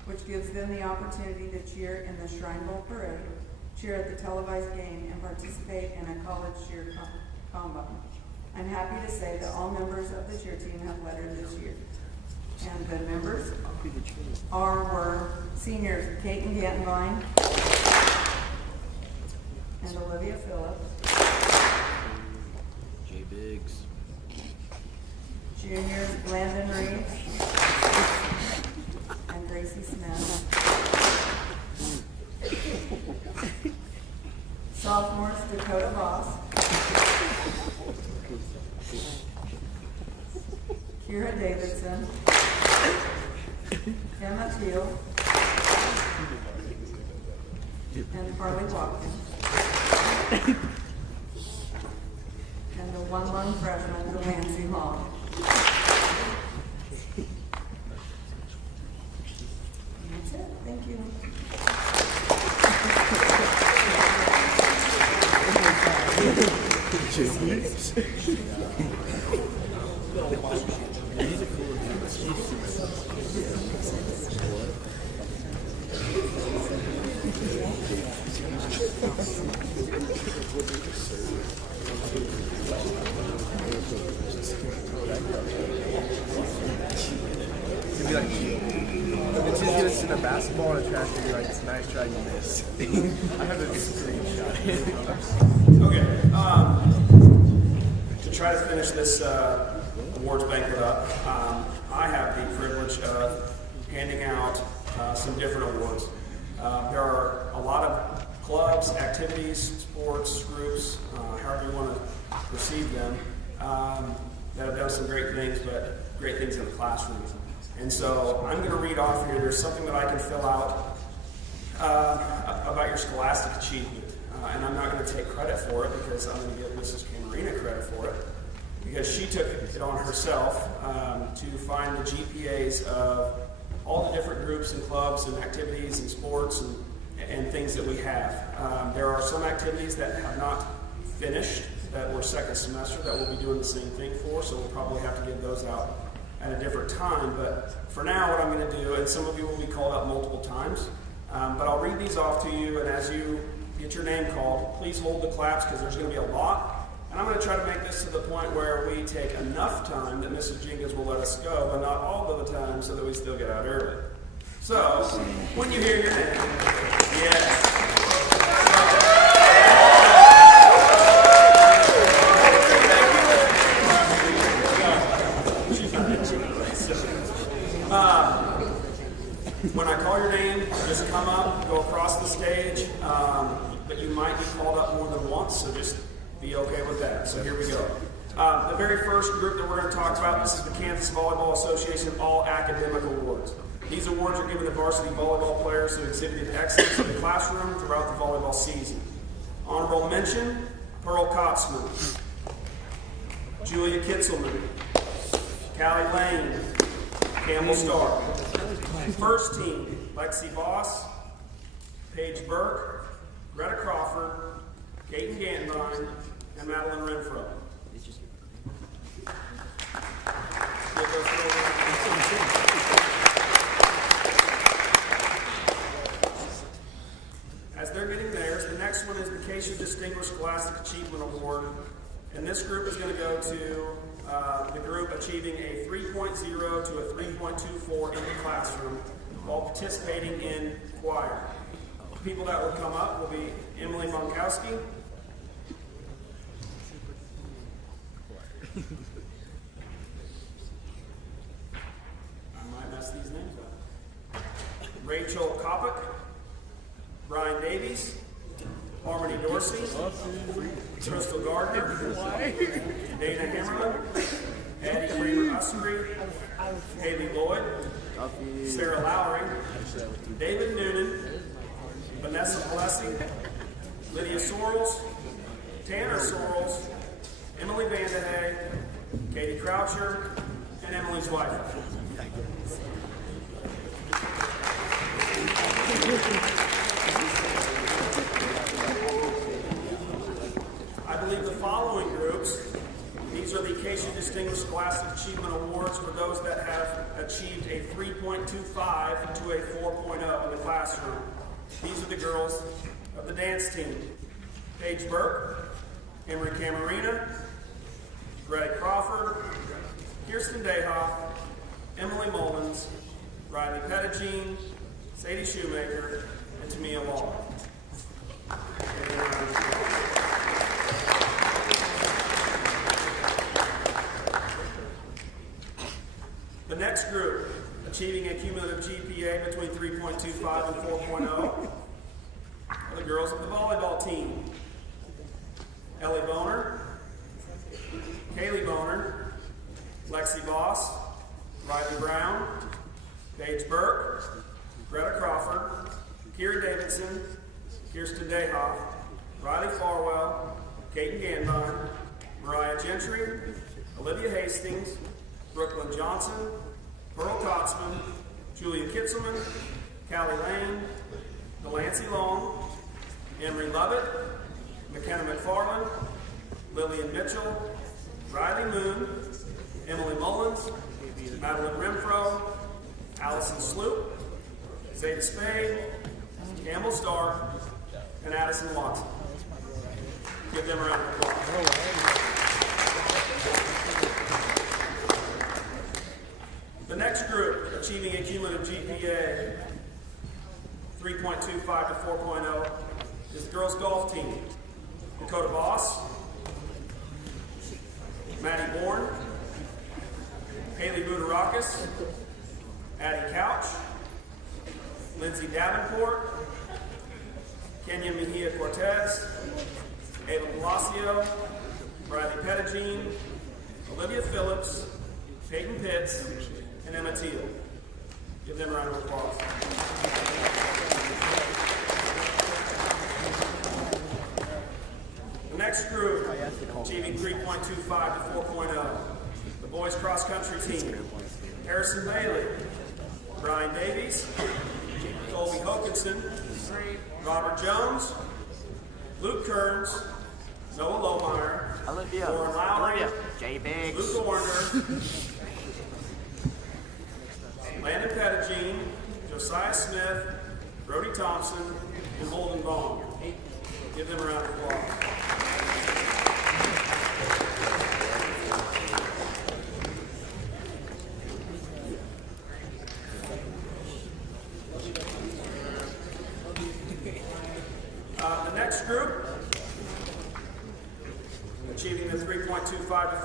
which gives them the opportunity to cheer in the Shrine Bowl parade, cheer at the televised game, and participate in a college cheer combine. I'm happy to say that all members of the cheer team have lettered this year. And the members were seniors Caton Gantenbein and Olivia Phillips. J. Biggs. Juniors Landon Reeves and Gracie Smith. Sophomores Dakota Ross, Kira Davidson, Emma Teal, and Harley Watkins. And the one lone freshman, Delancey Hall. That's it. Thank you. In a basketball and a track and be like, it's a nice try, you missed. I have a pretty shot. Okay. To try to finish this awards banquet up, I have the privilege of handing out some different awards. There are a lot of clubs, activities, sports, groups, however you want to perceive them, that have done some great things, but great things in the classrooms. And so I'm going to read off here. There's something that I can fill out about your scholastic achievement. And I'm not going to take credit for it because I'm going to give Mrs. Camarena credit for it. Because she took it on herself to find the GPAs of all the different groups and clubs and activities and sports and things that we have. There are some activities that have not finished, that were second semester, that we'll be doing the same thing for, so we'll probably have to give those out at a different time. But for now, what I'm going to do, and some of you will be called out multiple times, but I'll read these off to you, and as you get your name called, please hold the claps because there's going to be a lot. And I'm going to try to make this to the point where we take enough time that Mrs. Jenkins will let us go, but not all of the time so that we still get out early. So, when you hear your name, yes. Thank you. When I call your name, just come up, go across the stage, but you might be called up more than once, so just be okay with that. So here we go. The very first group that we're going to talk about, this is the Kansas Volleyball Association All Academic Awards. These awards are given to varsity volleyball players who exhibited excellence in the classroom throughout the volleyball season. Honorable mention, Pearl Kotzman, Julia Kitzelman, Callie Lane, Campbell Starr. First team, Lexi Voss, Paige Burke, Greta Crawford, Kaden Ganvine, and Madeline Renfro. As they're getting theirs, the next one is the Acacia Distinguished Scholastic Achievement Award. And this group is going to go to the group achieving a 3.0 to a 3.24 in the classroom while participating in choir. People that will come up will be Emily Bonkowski, I might mess these names up, Rachel Kopic, Brian Davies, Harmony Dorsey, Crystal Gardner, Dana Hammerman, Eddie Kramer Ussery, Haley Lloyd, Sarah Lowry, David Noonan, Vanessa Plessy, Lydia Sorrells, Tanner Sorrells, Emily Vandehay, Katie Croucher, and Emily's wife. I believe the following groups, these are the Acacia Distinguished Scholastic Achievement Awards for those that have achieved a 3.25 to a 4.0 in the classroom. These are the girls of the dance team. Paige Burke, Emery Camarina, Greta Crawford, Kirsten Dayhoff, Emily Mullins, Riley Pettigene, Sadie Shoemaker, and Tamia Law. The next group, achieving a cumulative GPA between 3.25 and 4.0, are the girls of the volleyball team. Ellie Boner, Kaylee Boner, Lexi Voss, Riley Brown, Paige Burke, Greta Crawford, Kira Davidson, Kirsten Dayhoff, Riley Farwell, Kaden Ganvine, Mariah Gentry, Olivia Hastings, Brooklyn Johnson, Pearl Kotzman, Julia Kitzelman, Callie Lane, Delancey Long, Emery Lovett, McKenna McFarland, Lillian Mitchell, Riley Moon, Emily Mullins, Madeline Renfro, Allison Sloop, Zeta Spade, Campbell Starr, and Addison Watson. Give them a round of applause. The next group, achieving a cumulative GPA 3.25 to 4.0, is the girls' golf team. Dakota Voss, Maddie Bourne, Haley Budarakis, Addie Couch, Lindsay Davenport, Kenya Mejia Cortez, Ava Palacio, Bradley Pettigene, Olivia Phillips, Peyton Pitts, and Emma Teal. Give them a round of applause. The next group, achieving 3.25 to 4.0, the boys cross country team. Harrison Bailey, Brian Davies, Colby Hokinson, Robert Jones, Luke Kearns, Noah Lohmeyer, Lauren Lowry, Luke Warner, Landon Pettigene, Josiah Smith, Brody Thompson, and Holden Vaughn. Give them a round of applause. The next group, achieving the 3.25 to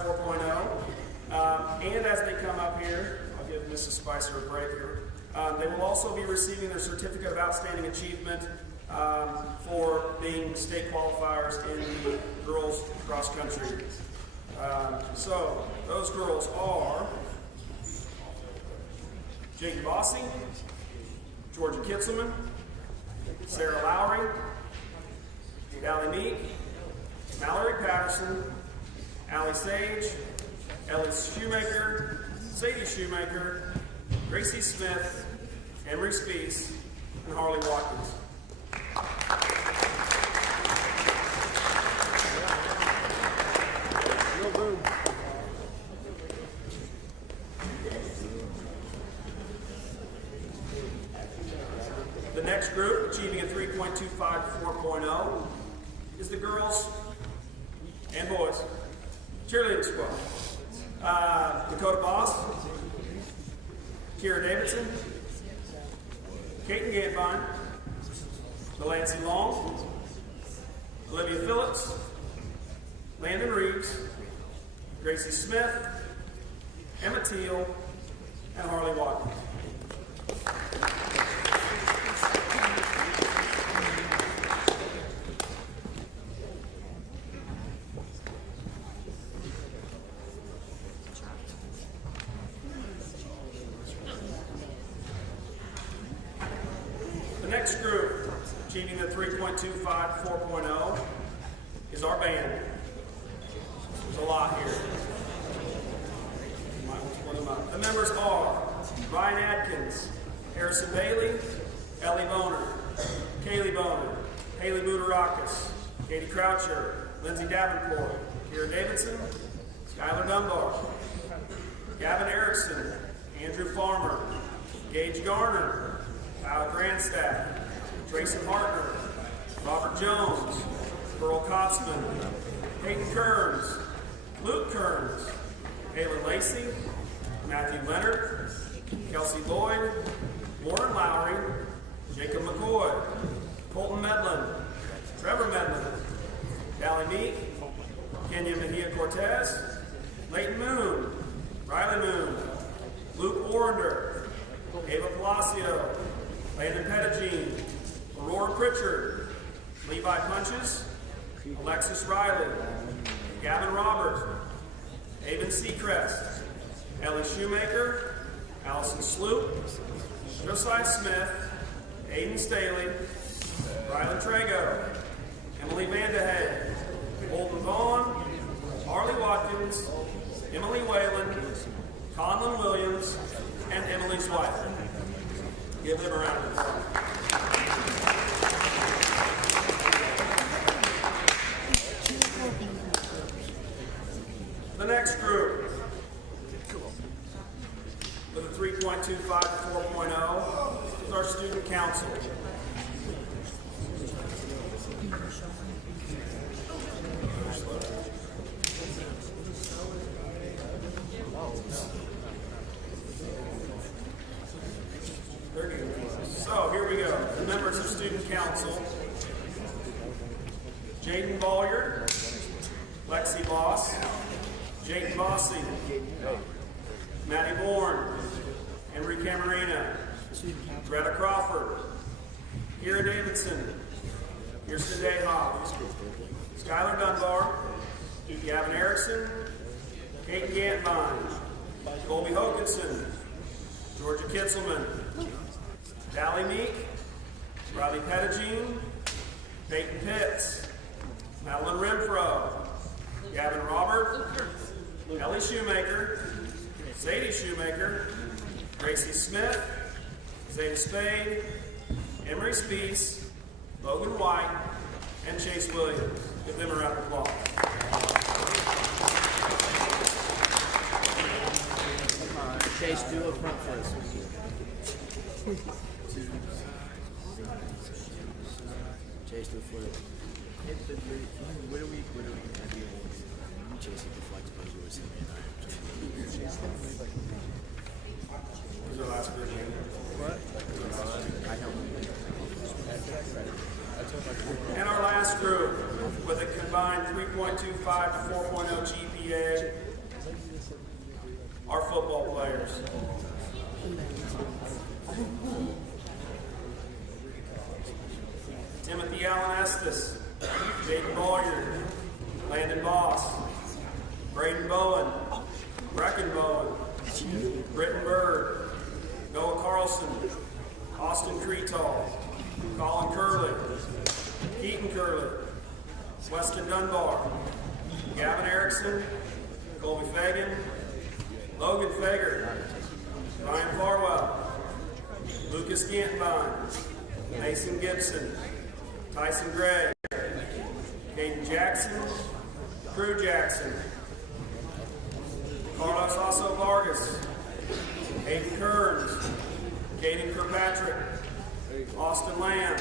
4.0, and as they come up here, I'll give Mrs. Spicer a break here. They will also be receiving their Certificate of Outstanding Achievement for being state qualifiers in the girls cross country. So those girls are Jake Bossy, Georgia Kitzelman, Sarah Lowry, Allie Meek, Mallory Patterson, Allie Sage, Ellie Shoemaker, Sadie Shoemaker, Gracie Smith, Emery Spees, and Harley Watkins. The next group, achieving a 3.25 to 4.0, is the girls and boys cheerleading squad. Dakota Boss, Kira Davidson, Kaiten Gantbine, Delancey Long, Olivia Phillips, Landon Reeves, Gracie Smith, Emma Teal, and Harley Watkins. The next group, achieving the 3.25 to 4.0, is our band. There's a lot here. You might want to split them up. The members are Ryan Adkins, Harrison Bailey, Ellie Boner, Kaylee Boner, Haley Budarakis, Katie Croucher, Lindsay Davenport, Kira Davidson, Skylar Dunbar, Gavin Erickson, Andrew Farmer, Gage Garner, Tyler Grandstaff, Tracy Hartner, Robert Jones, Earl Kotzman, Peyton Kearns, Luke Kearns, Ayla Lacey, Matthew Leonard, Kelsey Lloyd, Warren Lowry, Jacob McCoy, Colton Medlin, Trevor Medlin, Dally Meek, Kenya Mejia Cortez, Leighton Moon, Riley Moon, Luke Warrender, Ava Palacio, Landon Pettigene, Aurora Pritchard, Levi Punches, Alexis Riley, Gavin Robert, Avon Seacrest, Ellie Shoemaker, Allison Sloop, Josiah Smith, Aiden Staley, Rylan Trago, Emily Vandehead, Holden Vaughn, Harley Watkins, Emily Whalen, Conlon Williams, and Emily Swiper. Give them a round of applause. The next group, with a 3.25 to 4.0, is our student council. So here we go. The members of student council: Jaden Bolliard, Lexi Boss, Jake Bossy, Maddie Bourne, Henry Camarina, Greta Crawford, Kira Davidson, Kirsten Dayhoff, Skylar Dunbar, Gavin Erickson, Kate Gantbine, Colby Hokinson, Georgia Kitzelman, Dally Meek, Riley Pettigene, Peyton Pitts, Madeline Renfro, Gavin Robert, Ellie Shoemaker, Sadie Shoemaker, Gracie Smith, Zeta Spade, Emery Spees, Logan White, and Chase Williams. Give them a round of applause. Chase, do up front for us. Chase, do a flip. What are we gonna do? Chase, the flex pose was him and Who's our last group? What? I know. And our last group, with a combined 3.25 to 4.0 GPA, our football players. Timothy Allen Estes, Jaden Boyer, Landon Boss, Braden Bowen, Brecken Bowen, Britton Bird, Noah Carlson, Austin Creetall, Colin Curley, Keaton Curley, Weston Dunbar, Gavin Erickson, Colby Fagan, Logan Fager, Ryan Farwell, Lucas Gantbine, Mason Gibson, Tyson Gray, Caden Jackson, Drew Jackson, Carlos Oso Vargas, Hayden Kearns, Caden Kirkpatrick, Austin Lamb,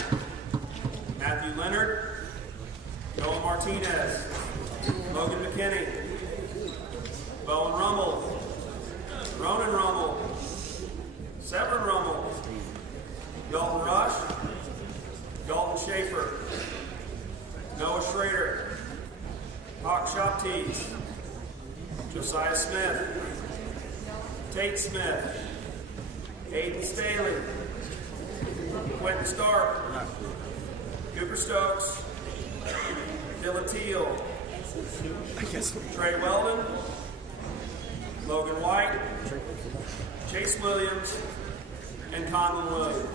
Matthew Leonard, Noah Martinez, Logan McKinney, Bowen Rummel, Ronan Rummel, Severn Rummel, Dalton Rush, Dalton Schaefer, Noah Schrader, Hawk Shoptees, Josiah Smith, Tate Smith, Aiden Staley, Quentin Stark, Cooper Stokes, Dylan Teal, Trey Weldon, Logan White, Chase Williams, and Conlon Williams.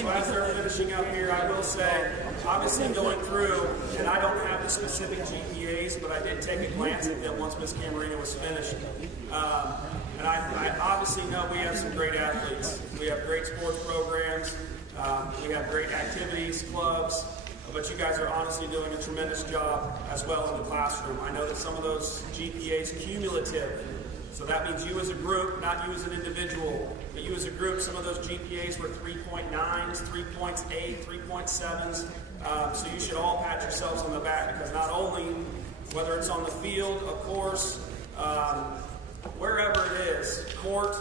So as they're finishing up here, I will say, obviously going through, and I don't have the specific GPAs, but I did take a glance at them once Ms. Camarina was finished. And I obviously know we have some great athletes. We have great sports programs. We have great activities, clubs. But you guys are honestly doing a tremendous job as well in the classroom. I know that some of those GPAs are cumulative. So that means you as a group, not you as an individual, but you as a group, some of those GPAs were 3.9s, 3.8, 3.7s. So you should all pat yourselves on the back because not only, whether it's on the field, of course, wherever it is, court,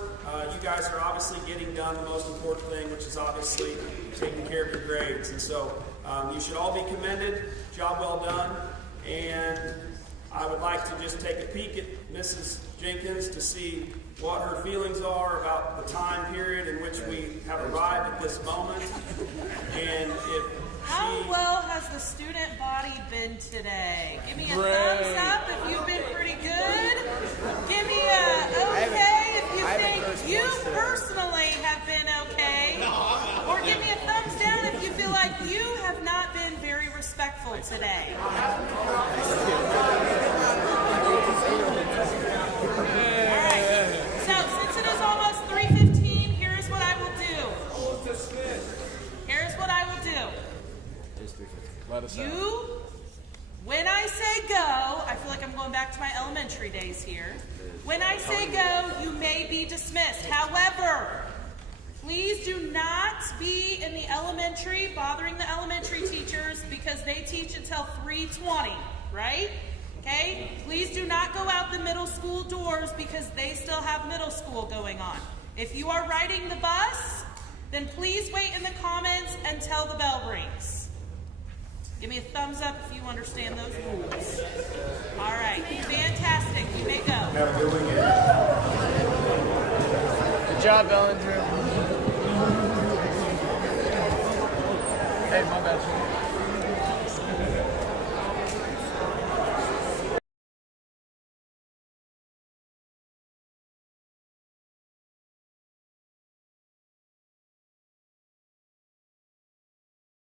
you guys are obviously getting done the most important thing, which is obviously taking care of your grades. And so you should all be commended. Job well done. And I would like to just take a peek at Mrs. Jenkins to see what her feelings are about the time period in which we have arrived at this moment. And if How well has the student body been today? Give me a thumbs up if you've been pretty good. Give me a okay if you think you personally have been okay. Or give me a thumbs down if you feel like you have not been very respectful today. Alright, so since it is almost 3:15, here's what I will do. Here's what I will do. You, when I say go, I feel like I'm going back to my elementary days here. When I say go, you may be dismissed. However, please do not be in the elementary bothering the elementary teachers because they teach until 3:20, right? Okay? Please do not go out the middle school doors because they still have middle school going on. If you are riding the bus, then please wait in the comments until the bell rings. Give me a thumbs up if you understand those rules. All right, fantastic. You may go. Good job, Ellen Drew. Hey, my bad.